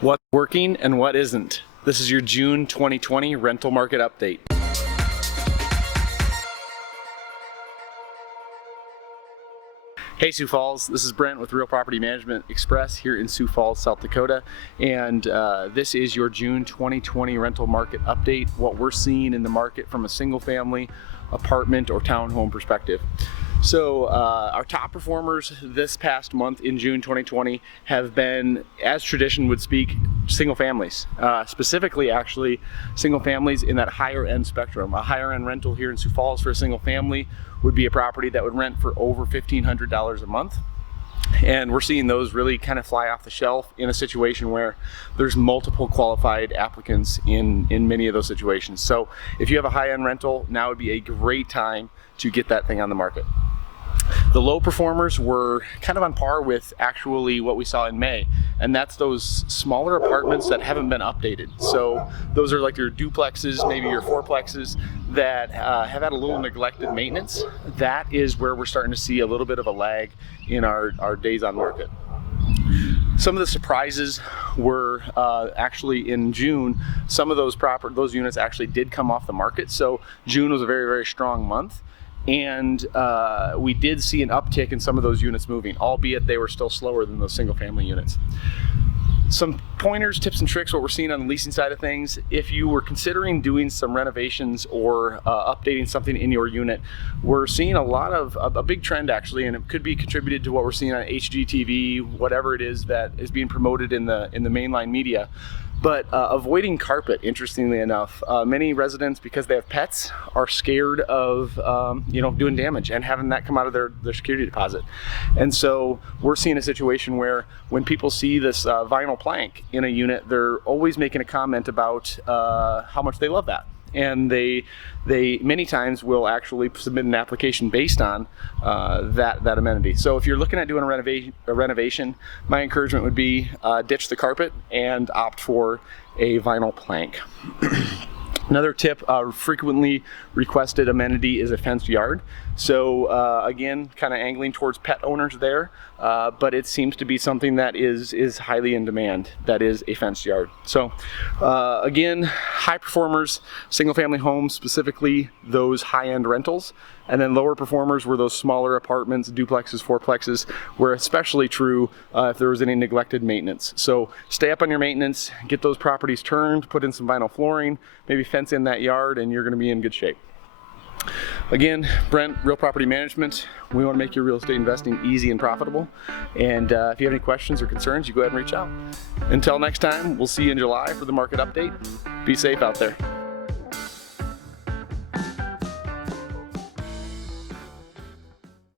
What's working and what isn't. This is your June 2020 rental market update. Hey Sioux Falls, this is Brent with Real Property Management Express here in Sioux Falls, South Dakota, and this is your June 2020 rental market update, what we're seeing in the market from a single family, apartment, or townhome perspective. So our top performers this past month in June 2020 have been, as tradition would speak, single families. Specifically, actually, single families in that higher end spectrum. A higher end rental here in Sioux Falls for a single family would be a property that would rent for over $1,500 a month. And we're seeing those really kind of fly off the shelf in a situation where there's multiple qualified applicants in many of those situations. So if you have a high-end rental, now would be a great time to get that thing on the market. The low performers were kind of on par with actually what we saw in May, and that's those smaller apartments that haven't been updated. So those are like your duplexes, maybe your fourplexes that have had a little neglected maintenance. That is where we're starting to see a little bit of a lag in our days on market. Some of the surprises were actually in June. Some of those units actually did come off the market. So June was a very, very strong month. And we did see an uptick in some of those units moving, albeit they were still slower than those single family units. Some pointers, tips, and tricks, what we're seeing on the leasing side of things. If you were considering doing some renovations or updating something in your unit, we're seeing a big trend actually, and it could be contributed to what we're seeing on HGTV, whatever it is that is being promoted in the mainline media. But avoiding carpet, interestingly enough, many residents, because they have pets, are scared of doing damage and having that come out of their security deposit. And so we're seeing a situation where when people see this vinyl plank in a unit, they're always making a comment about how much they love that. And they many times will actually submit an application based on that amenity. So if you're looking at doing a renovation, my encouragement would be ditch the carpet and opt for a vinyl plank. Another tip, frequently requested amenity is a fenced yard. So again, kind of angling towards pet owners there, but it seems to be something that is highly in demand. That is a fenced yard. So again, high performers, single family homes, specifically those high-end rentals, and then lower performers were those smaller apartments, duplexes, fourplexes, were especially true if there was any neglected maintenance. So stay up on your maintenance, get those properties turned, put in some vinyl flooring, maybe fence in that yard, and you're gonna be in good shape. Again, Brent, Real Property Management. We want to make your real estate investing easy and profitable. And if you have any questions or concerns, you go ahead and reach out. Until next time, we'll see you in July for the market update. Be safe out there.